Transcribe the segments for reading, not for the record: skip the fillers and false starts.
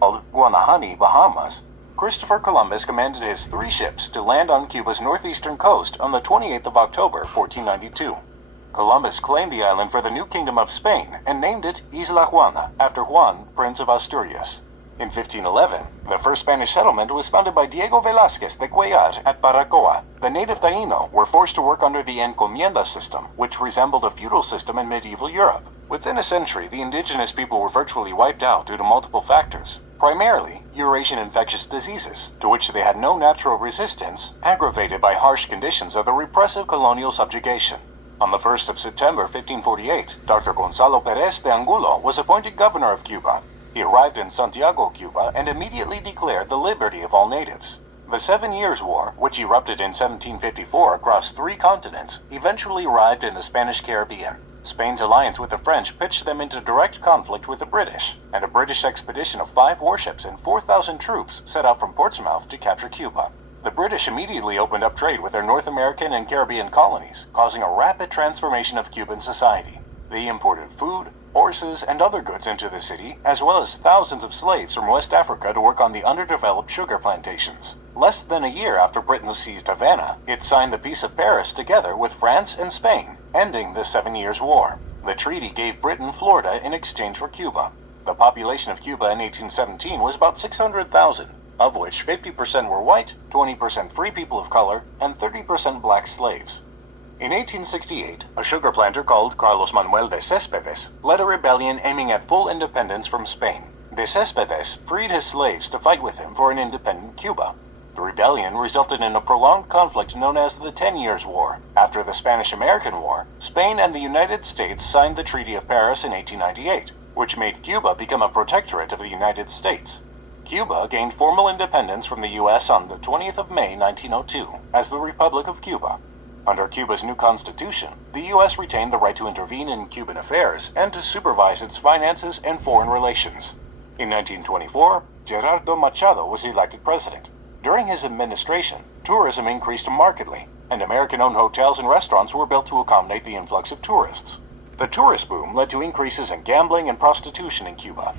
called Guanahani, Bahamas, Christopher Columbus commanded his 3 ships to land on Cuba's northeastern coast on the 28th of October, 1492. Columbus claimed the island for the new Kingdom of Spain and named it Isla Juana after Juan, Prince of Asturias. In 1511, the first Spanish settlement was founded by Diego Velázquez de Cuellar at Baracoa. The native Taino were forced to work under the encomienda system, which resembled a feudal system in medieval Europe. Within a century, the indigenous people were virtually wiped out due to multiple factors, primarily Eurasian infectious diseases, to which they had no natural resistance, aggravated by harsh conditions of the repressive colonial subjugation. On the 1st of September 1548, Dr. Gonzalo Pérez de Angulo was appointed governor of Cuba. He arrived in Santiago, Cuba, and immediately declared the liberty of all natives. The 7 Years' War, which erupted in 1754 across 3 continents, eventually arrived in the Spanish Caribbean. Spain's alliance with the French pitched them into direct conflict with the British, and a British expedition of 5 warships and 4,000 troops set out from Portsmouth to capture Cuba. The British immediately opened up trade with their North American and Caribbean colonies, causing a rapid transformation of Cuban society. They imported food, horses, and other goods into the city, as well as thousands of slaves from West Africa to work on the underdeveloped sugar plantations. Less than a year after Britain seized Havana, it signed the Peace of Paris together with France and Spain, ending the 7 Years' War. The treaty gave Britain Florida in exchange for Cuba. The population of Cuba in 1817 was about 600,000, of which 50% were white, 20% free people of color, and 30% black slaves. In 1868, a sugar planter called Carlos Manuel de Céspedes led a rebellion aiming at full independence from Spain. De Céspedes freed his slaves to fight with him for an independent Cuba. The rebellion resulted in a prolonged conflict known as the 10 Years' War. After the Spanish-American War, Spain and the United States signed the Treaty of Paris in 1898, which made Cuba become a protectorate of the United States. Cuba gained formal independence from the U.S. on the 20th of May 1902 as the Republic of Cuba. Under Cuba's new constitution, the U.S. retained the right to intervene in Cuban affairs and to supervise its finances and foreign relations. In 1924, Gerardo Machado was elected president. During his administration, tourism increased markedly, and American-owned hotels and restaurants were built to accommodate the influx of tourists. The tourist boom led to increases in gambling and prostitution in Cuba.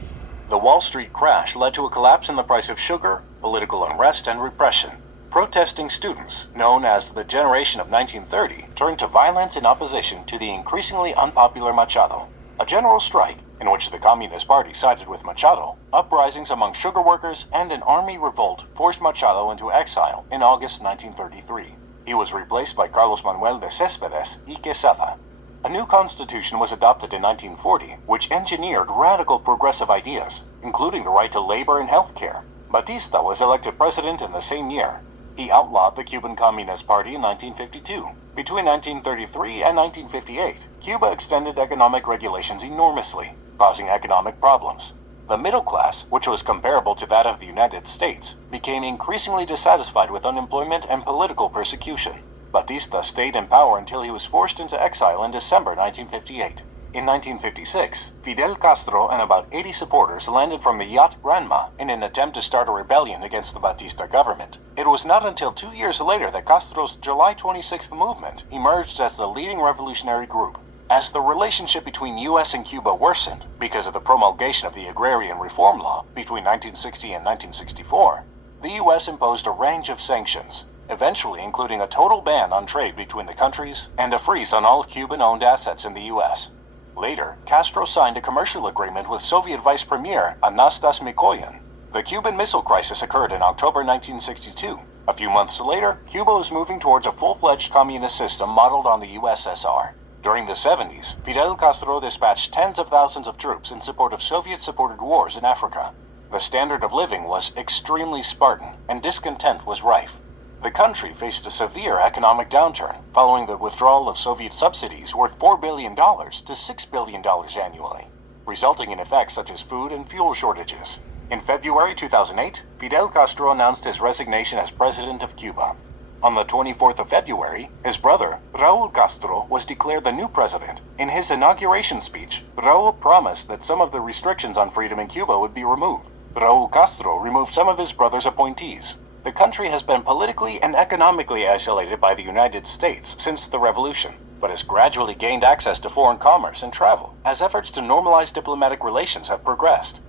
The Wall Street crash led to a collapse in the price of sugar, political unrest, and repression. Protesting students, known as the Generation of 1930, turned to violence in opposition to the increasingly unpopular Machado. A general strike, in which the Communist Party sided with Machado, uprisings among sugar workers, and an army revolt forced Machado into exile in August 1933. He was replaced by Carlos Manuel de Céspedes y Quesada. A new constitution was adopted in 1940, which engineered radical progressive ideas, including the right to labor and health care. Batista was elected president in the same year. He outlawed the Cuban Communist Party in 1952. Between 1933 and 1958, Cuba extended economic regulations enormously, causing economic problems. The middle class, which was comparable to that of the United States, became increasingly dissatisfied with unemployment and political persecution. Batista stayed in power until he was forced into exile in December 1958. In 1956, Fidel Castro and about 80 supporters landed from the yacht Granma in an attempt to start a rebellion against the Batista government. It was not until 2 years later that Castro's July 26th movement emerged as the leading revolutionary group. As the relationship between U.S. and Cuba worsened because of the promulgation of the Agrarian Reform Law between 1960 and 1964, the U.S. imposed a range of sanctions, eventually including a total ban on trade between the countries and a freeze on all Cuban-owned assets in the U.S. Later, Castro signed a commercial agreement with Soviet Vice Premier Anastas Mikoyan. The Cuban Missile Crisis occurred in October 1962. A few months later, Cuba was moving towards a full-fledged communist system modeled on the USSR. During the 70s, Fidel Castro dispatched tens of thousands of troops in support of Soviet-supported wars in Africa. The standard of living was extremely Spartan, and discontent was rife. The country faced a severe economic downturn following the withdrawal of Soviet subsidies worth $4 billion to $6 billion annually, resulting in effects such as food and fuel shortages. In February 2008, Fidel Castro announced his resignation as president of Cuba. On the 24th of February, his brother, Raúl Castro, was declared the new president. In his inauguration speech, Raúl promised that some of the restrictions on freedom in Cuba would be removed. Raúl Castro removed some of his brother's appointees. The country has been politically and economically isolated by the United States since the revolution, but has gradually gained access to foreign commerce and travel as efforts to normalize diplomatic relations have progressed.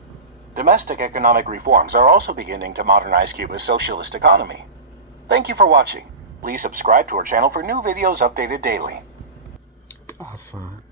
Domestic economic reforms are also beginning to modernize Cuba's socialist economy. Thank you for watching. Please subscribe to our channel for new videos updated daily. Awesome.